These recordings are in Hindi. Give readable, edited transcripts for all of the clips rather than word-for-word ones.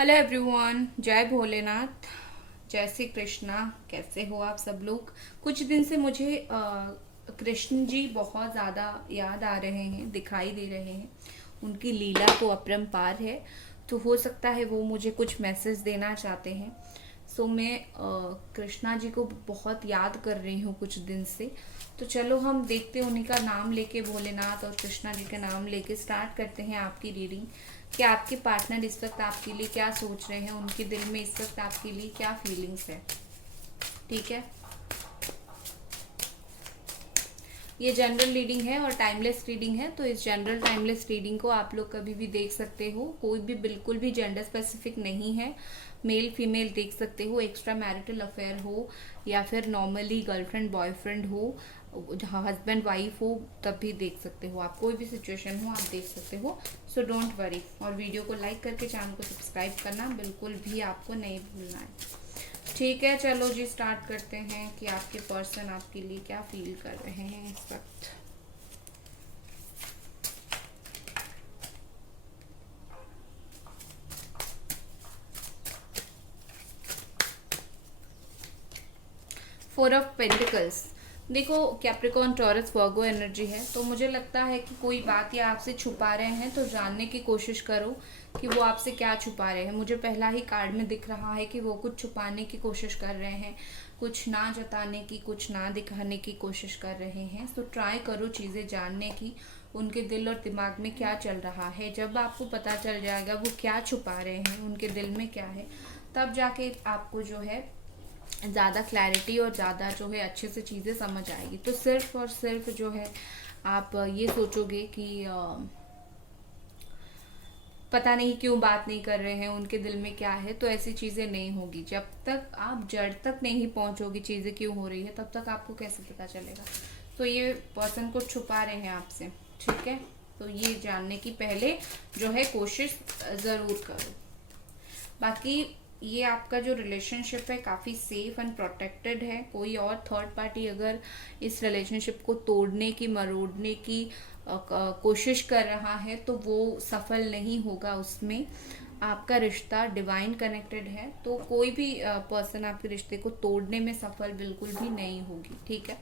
हेलो एवरीवन, जय भोलेनाथ, जय श्री कृष्णा। कैसे हो आप सब लोग? कुछ दिन से मुझे कृष्ण जी बहुत ज़्यादा याद आ रहे हैं, दिखाई दे रहे हैं। उनकी लीला तो अपरंपार है। तो हो सकता है वो मुझे कुछ मैसेज देना चाहते हैं। सो मैं कृष्णा जी को बहुत याद कर रही हूँ कुछ दिन से। तो चलो हम देखते हैं, उन्हीं का नाम लेके, भोलेनाथ और कृष्णा जी का नाम लेके स्टार्ट करते हैं आपकी रीडिंग। कि आपके पार्टनर इस वक्त आपके लिए क्या सोच रहे हैं, उनके दिल में इस वक्त आपके लिए क्या फीलिंग्स है। ठीक है, ये जनरल रीडिंग है और टाइमलेस रीडिंग है। तो इस जनरल टाइमलेस रीडिंग को आप लोग कभी भी देख सकते हो। कोई भी बिल्कुल भी जेंडर स्पेसिफिक नहीं है। मेल फीमेल देख सकते हो, एक्स्ट्रा मैरिटल अफेयर हो या फिर नॉर्मली गर्लफ्रेंड बॉयफ्रेंड हो, हस्बैंड वाइफ हो, तब भी देख सकते हो आप। कोई भी सिचुएशन हो आप देख सकते हो। So don't worry. और वीडियो को लाइक करके चैनल को सब्सक्राइब करना बिल्कुल भी आपको नहीं भूलना है। ठीक है, चलो जी स्टार्ट करते हैं कि आपके पर्सन आपके लिए क्या फील कर रहे हैं इस वक्त। Four of pentacles. देखो, कैप्रिकॉर्न टॉरस वर्गो एनर्जी है। तो मुझे लगता है कि कोई बात या आपसे छुपा रहे हैं, तो जानने की कोशिश करो कि वो आपसे क्या छुपा रहे हैं। मुझे पहला ही कार्ड में दिख रहा है कि वो कुछ छुपाने की कोशिश कर रहे हैं, कुछ ना जताने की, कुछ ना दिखाने की कोशिश कर रहे हैं। तो ट्राई करो चीज़ें जानने की, उनके दिल और दिमाग में क्या चल रहा है। जब आपको पता चल जाएगा वो क्या छुपा रहे हैं, उनके दिल में क्या है, तब जाके आपको जो है ज़्यादा क्लैरिटी और ज़्यादा जो है अच्छे से चीज़ें समझ आएगी। तो सिर्फ और सिर्फ जो है आप ये सोचोगे कि पता नहीं क्यों बात नहीं कर रहे हैं, उनके दिल में क्या है, तो ऐसी चीज़ें नहीं होगी। जब तक आप जड़ तक नहीं पहुंचोगी चीज़ें क्यों हो रही है, तब तक आपको कैसे पता चलेगा। तो ये पर्सन को छुपा रहे हैं आपसे। ठीक है, तो ये जानने की पहले जो है कोशिश ज़रूर करो। बाकी ये आपका जो रिलेशनशिप है काफ़ी सेफ एंड प्रोटेक्टेड है। कोई और थर्ड पार्टी अगर इस रिलेशनशिप को तोड़ने की, मरोड़ने की कोशिश कर रहा है, तो वो सफल नहीं होगा उसमें। आपका रिश्ता डिवाइन कनेक्टेड है, तो कोई भी पर्सन आपके रिश्ते को तोड़ने में सफल बिल्कुल भी नहीं होगी। ठीक है,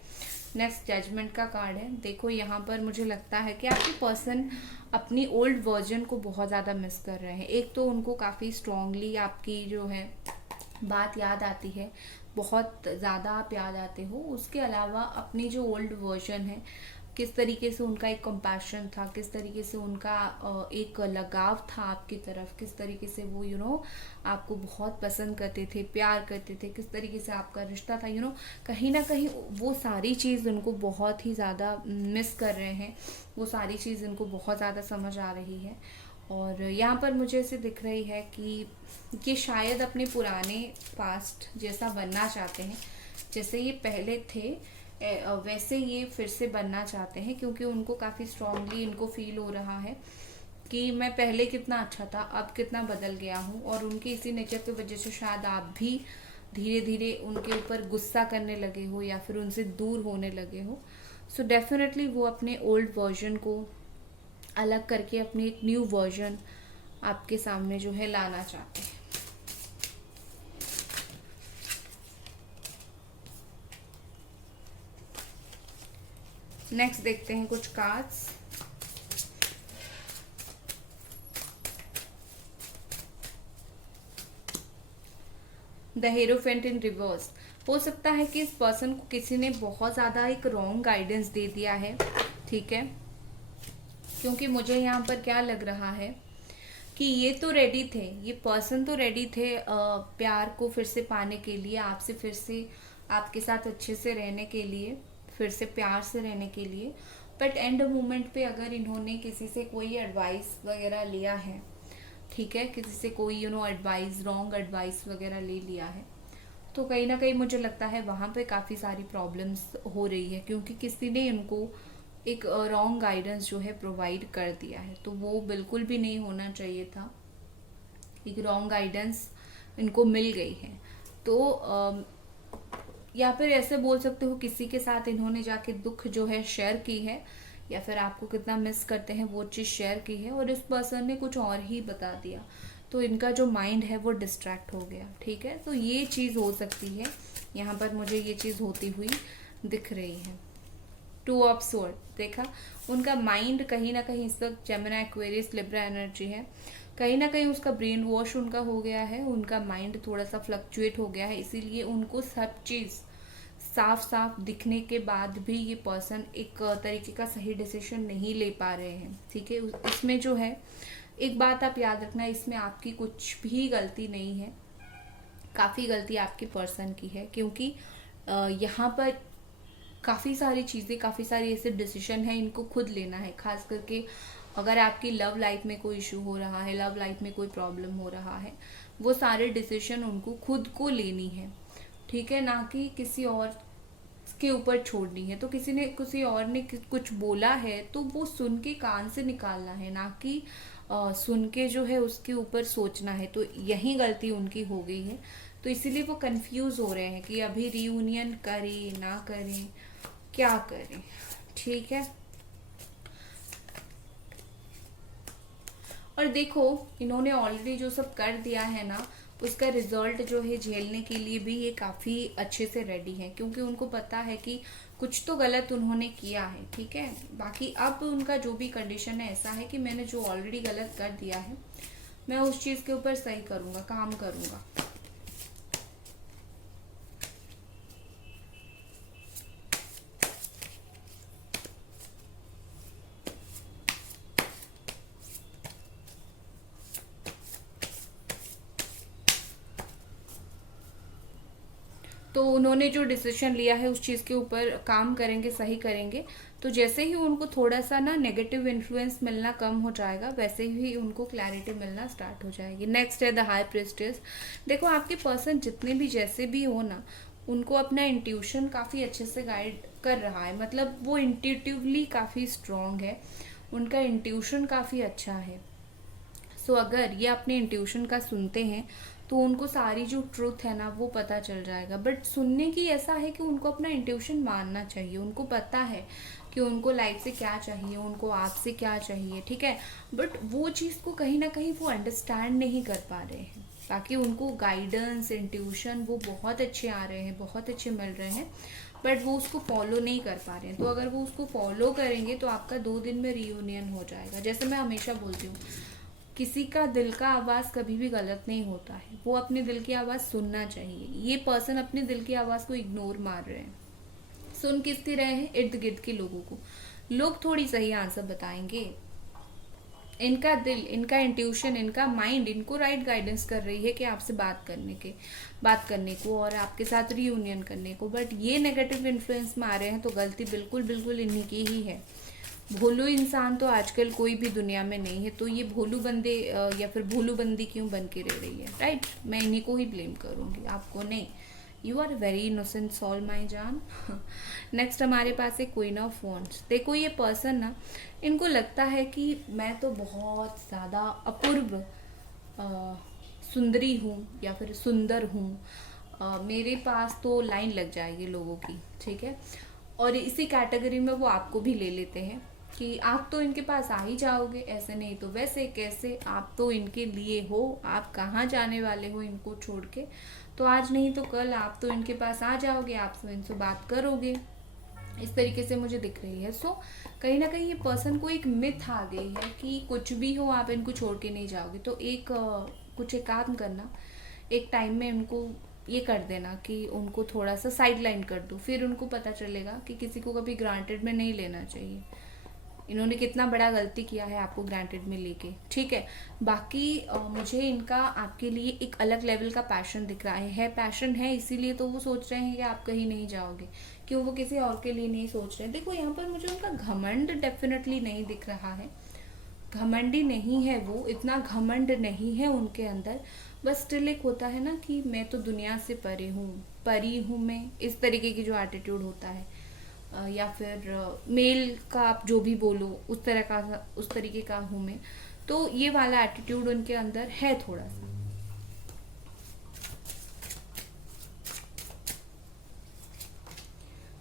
नेक्स्ट जजमेंट का कार्ड है। देखो, यहाँ पर मुझे लगता है कि आपके पर्सन अपनी ओल्ड वर्जन को बहुत ज़्यादा मिस कर रहे हैं। एक तो उनको काफ़ी स्ट्रांगली आपकी जो है बात याद आती है, बहुत ज़्यादा आप याद आते हो। उसके अलावा अपनी जो ओल्ड वर्जन है, किस तरीके से उनका एक कंपैशन था, किस तरीके से उनका एक लगाव था आपकी तरफ, किस तरीके से वो आपको बहुत पसंद करते थे, प्यार करते थे, किस तरीके से आपका रिश्ता था, कहीं ना कहीं वो सारी चीज़ उनको बहुत ही ज़्यादा मिस कर रहे हैं। वो सारी चीज़ उनको बहुत ज़्यादा समझ आ रही है। और यहाँ पर मुझे ऐसे दिख रही है कि ये शायद अपने पुराने पास्ट जैसा बनना चाहते हैं, जैसे ये पहले थे वैसे ये फिर से बनना चाहते हैं। क्योंकि उनको काफ़ी स्ट्रांगली इनको फील हो रहा है कि मैं पहले कितना अच्छा था, अब कितना बदल गया हूँ। और उनके इसी नेचर की वजह से शायद आप भी धीरे धीरे उनके ऊपर गुस्सा करने लगे हो या फिर उनसे दूर होने लगे हो। सो डेफिनेटली वो अपने ओल्ड वर्जन को अलग करके अपनी एक न्यू वर्जन आपके सामने जो है लाना चाहते हैं। नेक्स्ट देखते हैं कुछ cards. The hierophant in reverse. हो सकता है कि इस पर्सन को किसी ने बहुत ज़्यादा एक रॉन्ग गाइडेंस दे दिया है। ठीक है, क्योंकि मुझे यहाँ पर क्या लग रहा है कि ये तो रेडी थे, ये पर्सन तो रेडी थे प्यार को फिर से पाने के लिए, आपसे फिर से आपके साथ अच्छे से रहने के लिए, फिर से प्यार से रहने के लिए। बट एंड मोमेंट पे अगर इन्होंने किसी से कोई एडवाइस वगैरह लिया है, ठीक है, किसी से कोई एडवाइस, रॉन्ग एडवाइस वगैरह ले लिया है, तो कहीं ना कहीं मुझे लगता है वहाँ पे काफ़ी सारी प्रॉब्लम्स हो रही है। क्योंकि किसी ने इनको एक रॉन्ग गाइडेंस जो है प्रोवाइड कर दिया है, तो वो बिल्कुल भी नहीं होना चाहिए था। एक रॉन्ग गाइडेंस इनको मिल गई है। तो या फिर ऐसे बोल सकते हो किसी के साथ इन्होंने जाके दुख जो है शेयर की है, या फिर आपको कितना मिस करते हैं वो चीज़ शेयर की है, और इस पर्सन ने कुछ और ही बता दिया। तो इनका जो माइंड है वो डिस्ट्रैक्ट हो गया, ठीक है। तो ये चीज़ हो सकती है, यहाँ पर मुझे ये चीज़ होती हुई दिख रही है। 2 ऑफ स्वॉर्ड देखा, उनका माइंड कहीं ना कहीं इस वक्त जेमिनी एक्वेरियस लिब्रा एनर्जी है, कहीं ना कहीं उसका ब्रेन वॉश उनका हो गया है, उनका माइंड थोड़ा सा फ्लक्चुएट हो गया है, इसीलिए उनको सब चीज़ साफ साफ दिखने के बाद भी ये पर्सन एक तरीके का सही डिसीजन नहीं ले पा रहे हैं, ठीक है। इसमें जो है एक बात आप याद रखना, इसमें आपकी कुछ भी गलती नहीं है, काफ़ी गलती आपके पर्सन की है, क्योंकि यहाँ पर काफ़ी सारी चीज़ें, काफ़ी सारी ऐसे डिसीजन है इनको खुद लेना है। खास करके अगर आपकी लव लाइफ में कोई इशू हो रहा है, लव लाइफ में कोई प्रॉब्लम हो रहा है, वो सारे डिसीजन उनको खुद को लेनी है, ठीक है, ना कि किसी और के ऊपर छोड़नी है। तो किसी और ने कुछ बोला है तो वो सुन के कान से निकालना है, ना कि सुन के जो है उसके ऊपर सोचना है। तो यही गलती उनकी हो गई है, तो इसीलिए वो कंफ्यूज हो रहे हैं कि अभी रियूनियन करें ना करें, क्या करें, ठीक है। और देखो इन्होंने ऑलरेडी जो सब कर दिया है ना, उसका रिजल्ट जो है झेलने के लिए भी ये काफ़ी अच्छे से रेडी है, क्योंकि उनको पता है कि कुछ तो गलत उन्होंने किया है, ठीक है। बाकी अब उनका जो भी कंडीशन है ऐसा है कि मैंने जो ऑलरेडी गलत कर दिया है मैं उस चीज़ के ऊपर सही करूँगा, काम करूँगा। तो उन्होंने जो डिसीजन लिया है उस चीज़ के ऊपर काम करेंगे, सही करेंगे। तो जैसे ही उनको थोड़ा सा ना नेगेटिव इन्फ्लुएंस मिलना कम हो जाएगा, वैसे ही उनको क्लैरिटी मिलना स्टार्ट हो जाएगी। नेक्स्ट है द हाई प्रीस्टेस। देखो आपके पर्सन जितने भी जैसे भी हो ना, उनको अपना इंट्यूशन काफ़ी अच्छे से गाइड कर रहा है, मतलब वो इंट्यूटिवली काफ़ी स्ट्रॉन्ग है, उनका इंट्यूशन काफ़ी अच्छा है। सो अगर ये अपने इंट्यूशन का सुनते हैं तो उनको सारी जो ट्रूथ है ना वो पता चल जाएगा। बट सुनने की ऐसा है कि उनको अपना इंट्यूशन मानना चाहिए, उनको पता है कि उनको लाइफ से क्या चाहिए, उनको आपसे क्या चाहिए, ठीक है। बट वो चीज़ को कहीं ना कहीं वो अंडरस्टैंड नहीं कर पा रहे हैं। बाकी उनको गाइडेंस, इंट्यूशन वो बहुत अच्छे आ रहे हैं, बहुत अच्छे मिल रहे हैं, बट वो उसको फॉलो नहीं कर पा रहे हैं। तो अगर वो उसको फॉलो करेंगे तो आपका 2 दिन में रियूनियन हो जाएगा। जैसे मैं हमेशा बोलती हूँ, किसी का दिल का आवाज़ कभी भी गलत नहीं होता है, वो अपने दिल की आवाज़ सुनना चाहिए। ये पर्सन अपने दिल की आवाज़ को इग्नोर मार रहे हैं, सुन किसकी रहे हैं, इर्द गिर्द के लोगों को। लोग थोड़ी सही आंसर बताएंगे, इनका दिल, इनका इंट्यूशन, इनका माइंड इनको राइट गाइडेंस कर रही है कि आपसे बात करने को और आपके साथ रियूनियन करने को। बट ये नेगेटिव इन्फ्लुएंस में आ रहे हैं, तो गलती बिल्कुल बिल्कुल इन्हीं की ही है। भोलू इंसान तो आजकल कोई भी दुनिया में नहीं है, तो ये भोलू बंदे या फिर भोलू बंदी क्यों बन के रह रही है, राइट। मैं इन्हीं को ही ब्लेम करूँगी, आपको नहीं। You are very innocent soul my jaan. Next हमारे पास है क्वीन ऑफ वॉन्ड्स। देखो ये पर्सन ना, इनको लगता है कि मैं तो बहुत ज़्यादा अपूर्व सुंदरी हूँ या फिर सुंदर हूँ, मेरे पास तो लाइन लग जाएगी लोगों की, ठीक है। और इसी कैटेगरी में वो आपको भी ले लेते हैं कि आप तो इनके पास आ ही जाओगे, ऐसे नहीं तो वैसे कैसे, आप तो इनके लिए हो, आप कहाँ जाने वाले हो इनको छोड़ के, तो आज नहीं तो कल आप तो इनके पास आ जाओगे, आप तो इनसे बात करोगे, इस तरीके से मुझे दिख रही है। सो कहीं ना कहीं ये पर्सन को एक मिथ आ गई है कि कुछ भी हो आप इनको छोड़ के नहीं जाओगे। तो कुछ एक काम करना, एक टाइम में उनको ये कर देना कि उनको थोड़ा सा साइड लाइन कर दो, फिर उनको पता चलेगा कि किसी को कभी ग्रांटेड में नहीं लेना चाहिए। इन्होंने कितना बड़ा गलती किया है आपको ग्रांटेड में लेके, ठीक है। बाकी मुझे इनका आपके लिए एक अलग लेवल का पैशन दिख रहा है, पैशन है, इसीलिए तो वो सोच रहे हैं कि आप कहीं नहीं जाओगे, क्यों वो किसी और के लिए नहीं सोच रहे। देखो यहाँ पर मुझे उनका घमंड डेफिनेटली नहीं दिख रहा है, घमंडी नहीं है वो, इतना घमंड नहीं है उनके अंदर। बस स्टिल एक होता है ना कि मैं तो दुनिया से परी हूँ मैं, इस तरीके की जो एटीट्यूड होता है, या फिर मेल का आप जो भी बोलो उस तरीके का हूँ मैं। तो ये वाला एटीट्यूड उनके अंदर है थोड़ा सा।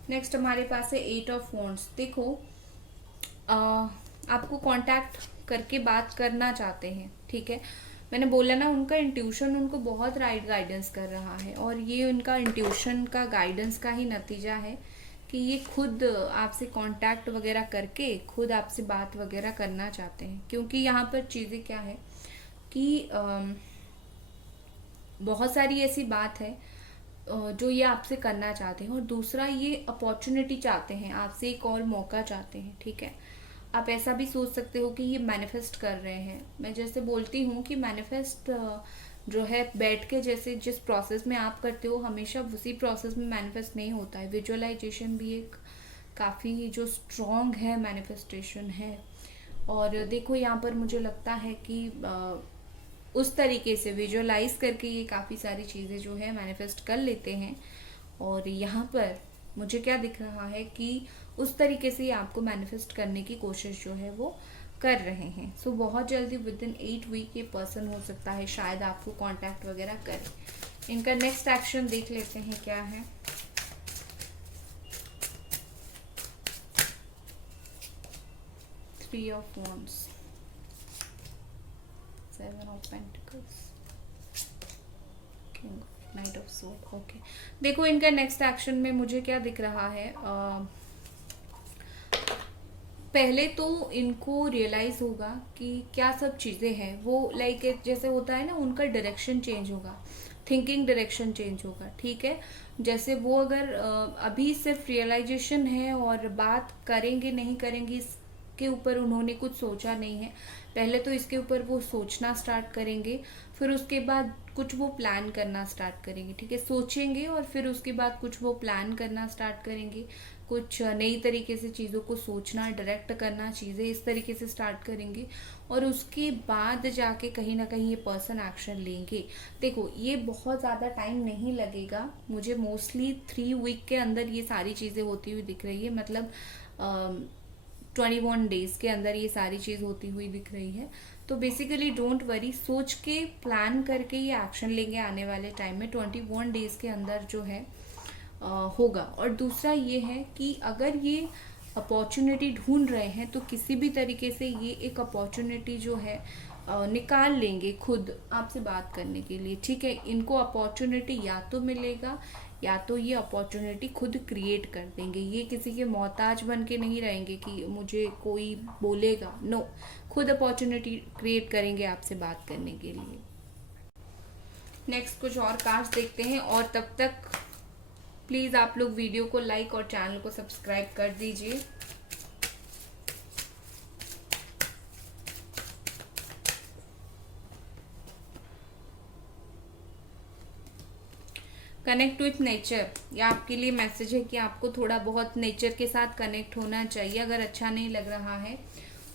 नेक्स्ट हमारे पास है 8 ऑफ वॉन्ड्स। देखो आपको कांटेक्ट करके बात करना चाहते हैं, ठीक है, मैंने बोला ना, उनका इंट्यूशन उनको बहुत राइट गाइडेंस कर रहा है, और ये उनका इंट्यूशन का गाइडेंस का ही नतीजा है कि ये खुद आपसे कांटेक्ट वगैरह करके खुद आपसे बात वगैरह करना चाहते हैं। क्योंकि यहाँ पर चीज़ें क्या है कि बहुत सारी ऐसी बात है जो ये आपसे करना चाहते हैं, और दूसरा ये अपॉर्चुनिटी चाहते हैं, आपसे एक और मौका चाहते हैं। ठीक है, आप ऐसा भी सोच सकते हो कि ये मैनिफेस्ट कर रहे हैं। मैं जैसे बोलती हूँ कि मैनिफेस्ट जो है बैठ के जैसे जिस प्रोसेस में आप करते हो हमेशा उसी प्रोसेस में मैनिफेस्ट नहीं होता है। विजुअलाइजेशन भी एक काफ़ी जो स्ट्रॉन्ग है मैनिफेस्टेशन है। और देखो यहाँ पर मुझे लगता है कि उस तरीके से विजुअलाइज करके ये काफ़ी सारी चीज़ें जो है मैनिफेस्ट कर लेते हैं। और यहाँ पर मुझे क्या दिख रहा है कि उस तरीके से ये आपको मैनिफेस्ट करने की कोशिश जो है वो कर रहे हैं। सो बहुत जल्दी विद इन 8 वीक ये पर्सन हो सकता है शायद आपको कांटेक्ट वगैरह करे। इनका नेक्स्ट एक्शन देख लेते हैं क्या है। Three of wands, 7 of pentacles, king, night of sword. Okay, देखो इनका नेक्स्ट एक्शन में मुझे क्या दिख रहा है। पहले तो इनको रियलाइज होगा कि क्या सब चीज़ें हैं वो, लाइक जैसे होता है ना, उनका डायरेक्शन चेंज होगा, थिंकिंग डायरेक्शन चेंज होगा। ठीक है, जैसे वो अगर अभी सिर्फ रियलाइजेशन है और बात करेंगे नहीं करेंगे इसके ऊपर उन्होंने कुछ सोचा नहीं है, पहले तो इसके ऊपर वो सोचना स्टार्ट करेंगे, फिर उसके बाद कुछ वो प्लान करना स्टार्ट करेंगे। ठीक है, सोचेंगे और फिर उसके बाद कुछ वो प्लान करना स्टार्ट करेंगे, कुछ नई तरीके से चीज़ों को सोचना, डायरेक्ट करना, चीज़ें इस तरीके से स्टार्ट करेंगे, और उसके बाद जाके कहीं ना कहीं ये पर्सन एक्शन लेंगे। देखो ये बहुत ज़्यादा टाइम नहीं लगेगा, मुझे मोस्टली 3 वीक के अंदर ये सारी चीज़ें होती हुई दिख रही है। मतलब 21 डेज के अंदर ये सारी चीज़ होती हुई दिख रही है। तो बेसिकली डोंट वरी, सोच के प्लान करके ये एक्शन लेंगे आने वाले टाइम में। 21 डेज के अंदर जो है होगा। और दूसरा ये है कि अगर ये अपॉर्चुनिटी ढूंढ रहे हैं तो किसी भी तरीके से ये एक अपॉर्चुनिटी जो है निकाल लेंगे खुद आपसे बात करने के लिए। ठीक है, इनको अपॉर्चुनिटी या तो मिलेगा या तो ये अपॉर्चुनिटी खुद क्रिएट कर देंगे। ये किसी के मोहताज बन के नहीं रहेंगे कि मुझे कोई बोलेगा, नो, खुद अपॉर्चुनिटी क्रिएट करेंगे आपसे बात करने के लिए। नेक्स्ट कुछ और कार्ड्स देखते हैं, और तब तक प्लीज़ आप लोग वीडियो को लाइक और चैनल को सब्सक्राइब कर दीजिए। कनेक्ट विथ नेचर, ये आपके लिए मैसेज है कि आपको थोड़ा बहुत नेचर के साथ कनेक्ट होना चाहिए। अगर अच्छा नहीं लग रहा है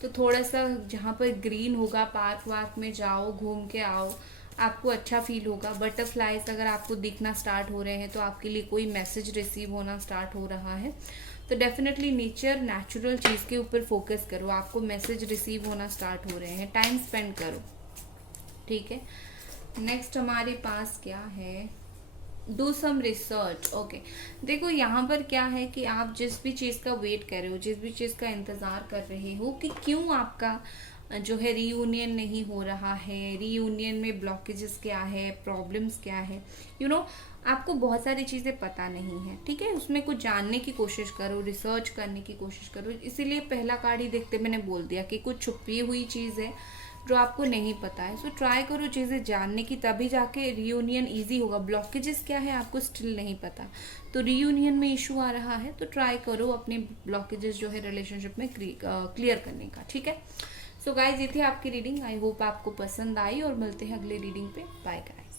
तो थोड़ा सा जहाँ पर ग्रीन होगा, पार्क वार्क में जाओ, घूम के आओ, आपको अच्छा फील होगा। बटरफ्लाइज अगर आपको दिखना स्टार्ट हो रहे हैं तो आपके लिए कोई मैसेज रिसीव होना स्टार्ट हो रहा है। तो डेफिनेटली नेचर, नेचुरल चीज़ के ऊपर फोकस करो, आपको मैसेज रिसीव होना स्टार्ट हो रहे हैं, टाइम स्पेंड करो। ठीक है, नेक्स्ट हमारे पास क्या है, डू सम रिसर्च। ओके, देखो यहाँ पर क्या है कि आप जिस भी चीज़ का वेट कर रहे हो, जिस भी चीज़ का इंतज़ार कर रहे हो कि क्यों आपका जो है रीयूनियन नहीं हो रहा है, रीयूनियन में ब्लॉकेजेस क्या है, प्रॉब्लम्स क्या है, यू नो आपको बहुत सारी चीज़ें पता नहीं है। ठीक है, उसमें कुछ जानने की कोशिश करो, रिसर्च करने की कोशिश करो। इसीलिए पहला कार्ड ही देखते मैंने बोल दिया कि कुछ छुपी हुई चीज़ है जो आपको नहीं पता है। सो ट्राई करो चीज़ें जानने की, तभी जाके रीयूनियन ईजी होगा। ब्लॉकेजेस क्या है आपको स्टिल नहीं पता, तो रीयूनियन में इशू आ रहा है, तो ट्राई करो अपने ब्लॉकेजेस जो है रिलेशनशिप में क्लियर करने का। ठीक है, सो गाइज ये थी आपकी रीडिंग। आई होप आपको पसंद आई, और मिलते हैं अगले रीडिंग पे। Bye guys.